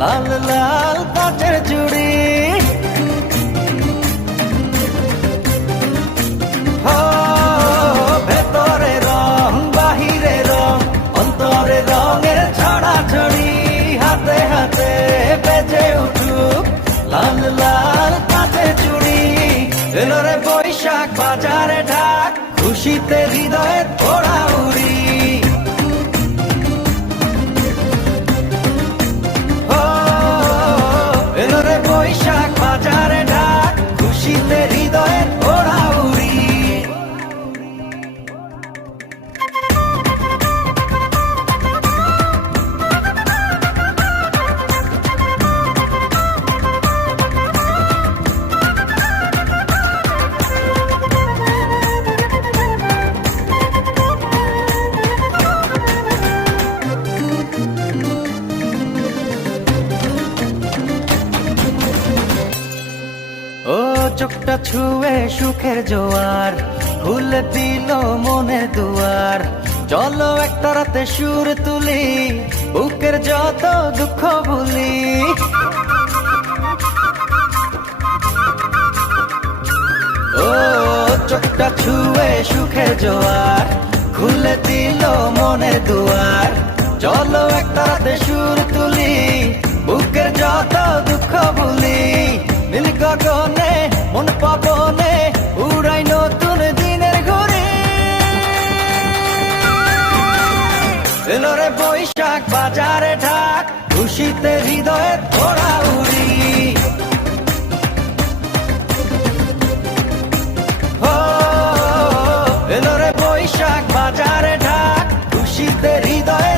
লাল লাল কাচের চুড়ি। ও ভেতরে রং বাহিরে রং, অন্তরে রঙের ছড়াছড়ি। হাতে হাতে বেজে উঠুক লাল লাল কাচের চুড়ি। এলো রে বৈশাখ বাজারে ঢাক, খুশিতে হৃদয়ে ওড়া উড়ি। এলো রে বৈশাখ বাজারে ঢাক, খুশিতে হৃদয়ে ওড়া উড়ি। ও চোখটা ছুঁয়ে সুখের জোয়ার, খুলে দিল মনের দুয়ার। চলো একটা রাতে সুর তুলি, বুকের যত দুঃখ ভুলি। ও চোখটা ছুঁয়ে সুখের জোয়ার, খুলে দিল মনের দুয়ার। চলো একটা রাতে সুর তুলি, বুকের যত দুঃখ ভুলি। নীল গগনে মন পাবনে উড়াই নতুন দিনের ঘুরি। এলো রে বৈশাখ বাজারে ঢাক, খুশিতে হৃদয়ে ওড়া উড়ি। ও এলো রে বৈশাখ বাজারে ঢাক, খুশিতে হৃদয়ে